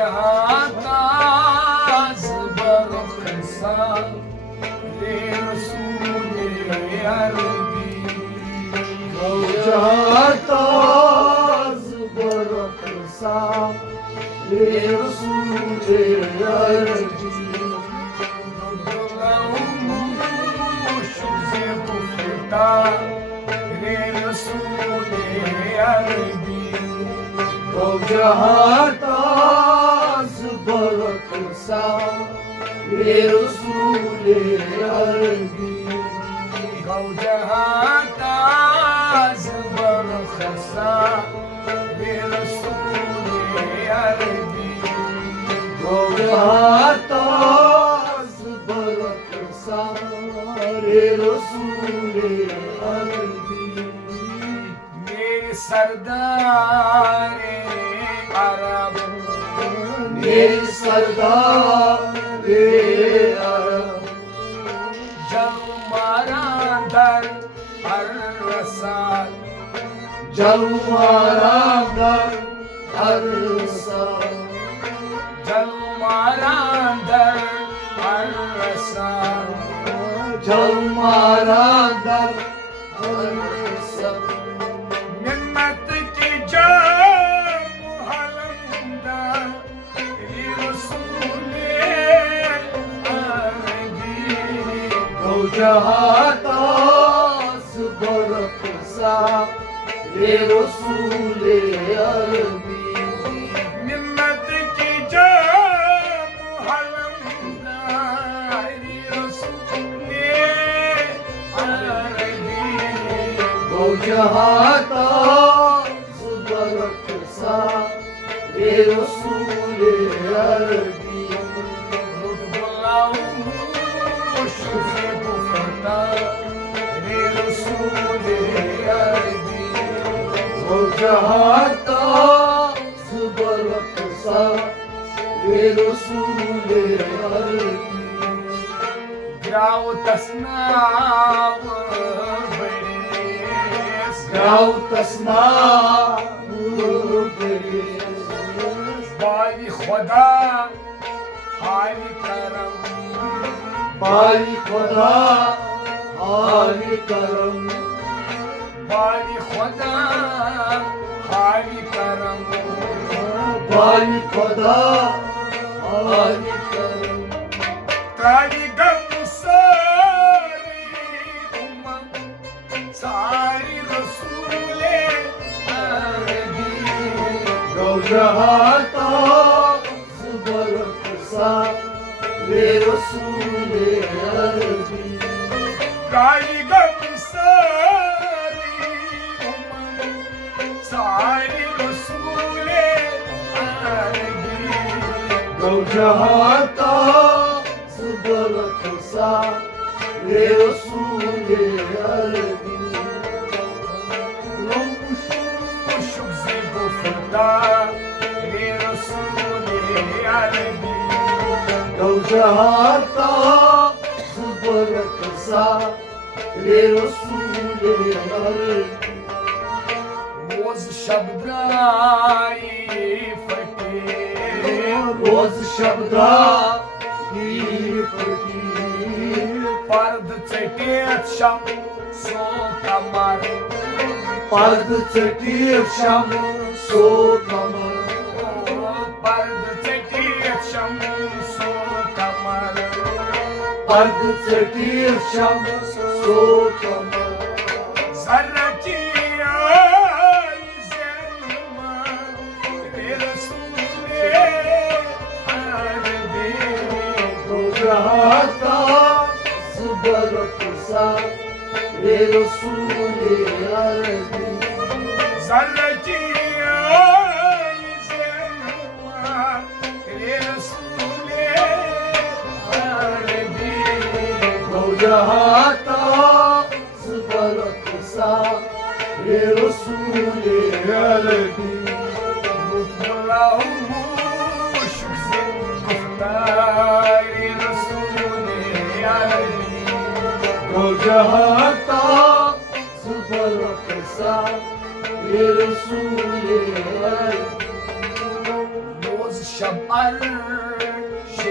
जहाँ ताज बरखसा रे रसूल अरबी जहाँ ताज बरखसा रे रसूल अरबी रे रसूल अरबी जहाँ ताज बरखसा रे रसूल अरबी जहाँ ताज बरखसा रे रसूल अरबी जहाँ ताज बरखसा रे रसूल अरबी मेरे सरदार अरब मेरे सरदार अरब जल मारा दर हर रसाल जल मारा दर हर साल जल मारा दर हर रसाल जल मारा दर हर साल मिन्नत की जाम हलंदा रे रसूल अरबी जहाँ ताज बरखसा रे रसूल अरबी मिन्नत की जाम हलंदा रे रसूल अरबी जहाँ ताज बरखसा रे रसूल अरबी जहाँ ताज बरखसा रे रसूल अरबी ग्राव तस्नाव गाँव तस्ना बाली खुदा हाली करम बारी खुदा हाली करम बाली खुदा हाली करम बारी खुदा हाली करम तारी गम सारी उम्मत सारी रसूल अरबी जहाँ ताज बरखसा रे रसूल अरबी तारी गम सारी उम्मत सारी रसूल अरबी जहाँ ताज बरखसा रे रसूल अरबी जहाँ ताज बरखसा रे रसूल अरबी रोज शब्दाई फकीर रोज शब्दा फकीर पर्द चटेत शम सो कमर पर्द चटीर शम सो कमर पर्द चटेत शम सो कमर पर्द चटीर शम सो कमर जर्रा की आई ज़ल्मा रे रसूल अरबी जहाँ ताज बरखसा रे रसूल अरबी जर्रा की आई ज़ल्मा रे रसूल अरबी जहाँ ताज बरखसा रे रसूल अरबी जहाँ ताज बरखसा रे रसूल अरबी शब अर्शे-बरी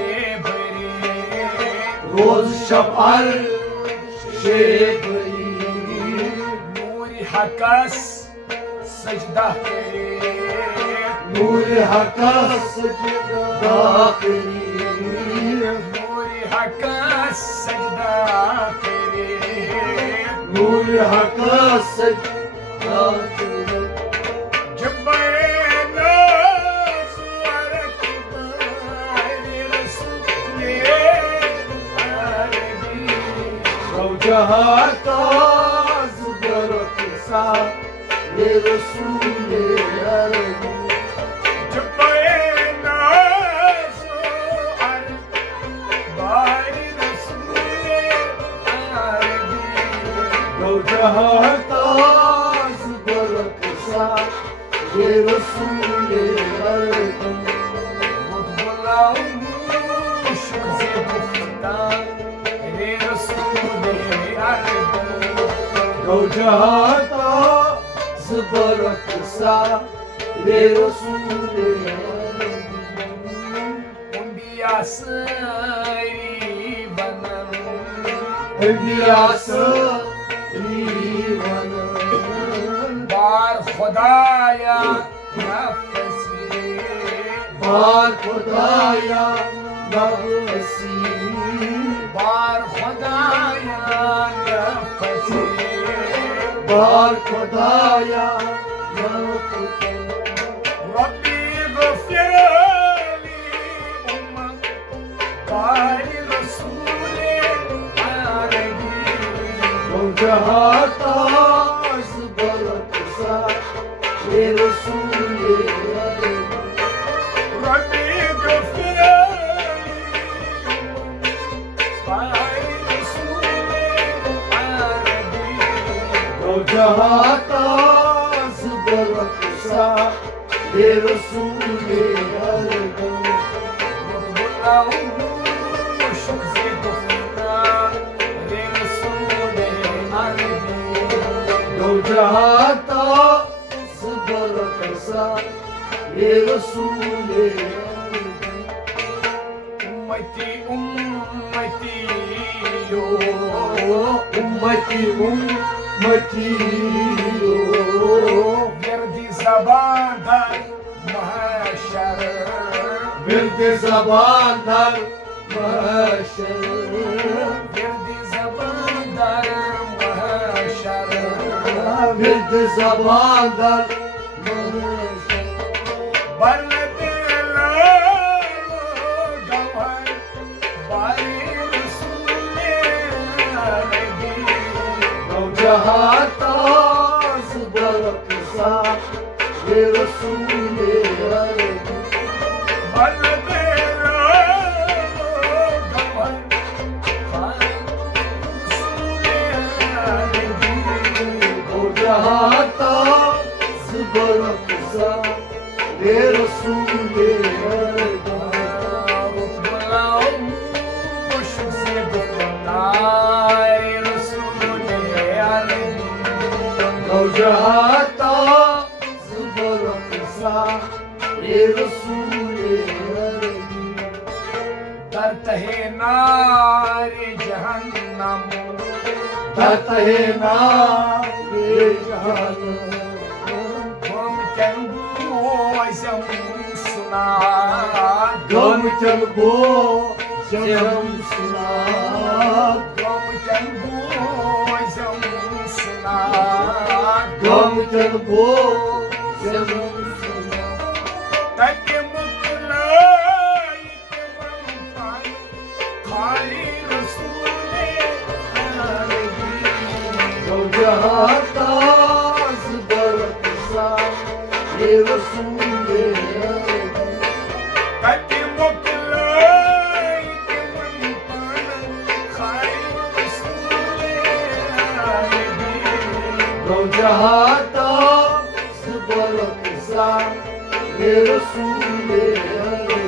रोज शब अर्शे बरी नूर हकस सजदा करे नूर हकस सजदा करी नूर हकस सजदा करे नूर हकस सजदा करी जब्बैना सुअरत बारी रसूले अरबी रोजहाता ज़ुबरत सा ये रसूल अरबी जब्बैना सुअरत बारी रसूले अरबी रोजहाता ज़ुबरत सा ये रसूल अरबी रोजहाता ज़ुबरत सा ये रसूल अम्बिया सरीवन बार खुदाया नफसी बार खुदाया नफसी बार खुदाया नफसी बार खुदाया नफसी रब्बी गफिर ली उम्मा बारी रसूले अरबी रोजहाता ज़ुबरत सा ये रसूल अरबी रब्बी गफिर ली बारी रसूले अरबी रोजहाता ज़ुबरत सा ये रसूल अरबी रोजहाता ज़ुबरत सा ये रसूल अरबी उम्मती उम्मती यो उम्मती उम्मती हो गर्दी ज़बान दर महशर विरद ज़बान दर महशर गर्दी ज़बान दर महशर विरद ज़बान दर महशर बरलते लो गवार बारी रसूले अरबी रोजहाता ज़ुबरत सा ये रसूल अरबी बरलते लो गवार बारी रसूले अरबी रोजहाता ज़ुबरत सा ये रसूल अरबी रोजहाता ज़ुबरत सा ये रसूल अरबी दरतहे नारे जहन्नम तहे नारे जहन्नम हम चंबोजम सुना गम चलबो जम सुना गम चंबोजम सुना गम चलबो जम सुना तक मुकलाई खाली रसूले अरबी रोजहाता ज़ुबरत सा ये रसूल अरबी तक मुकलाई खाली रसूले अरबी रोजहाता ज़ुबरत सा ये रसूल अरबी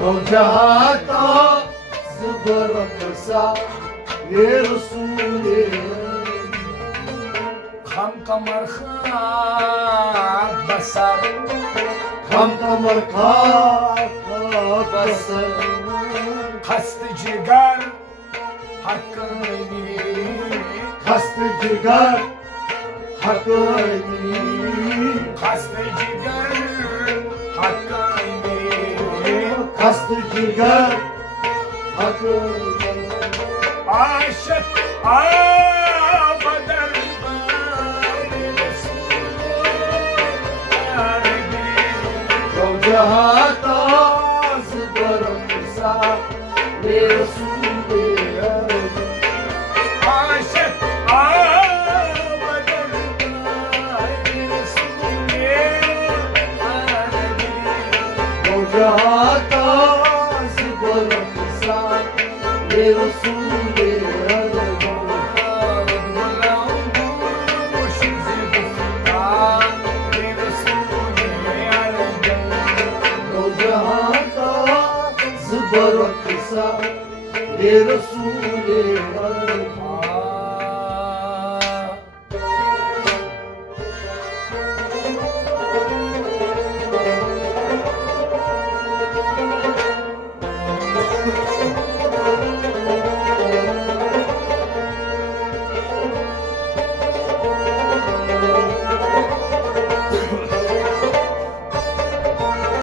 रोजहाता ज़ुबरत सा ये रसूल अरबी خم کمر خاک بسر Kam kamar kalk basar Kastı cigar hakkını Kastı cigar hakkını Kastı cigar hakkını Kastı cigar hakkını Aşık abadar Jahata zbarsa Resulü Aşık abadar Jahata zbarsa Resulü Jahata zbarsa Resulü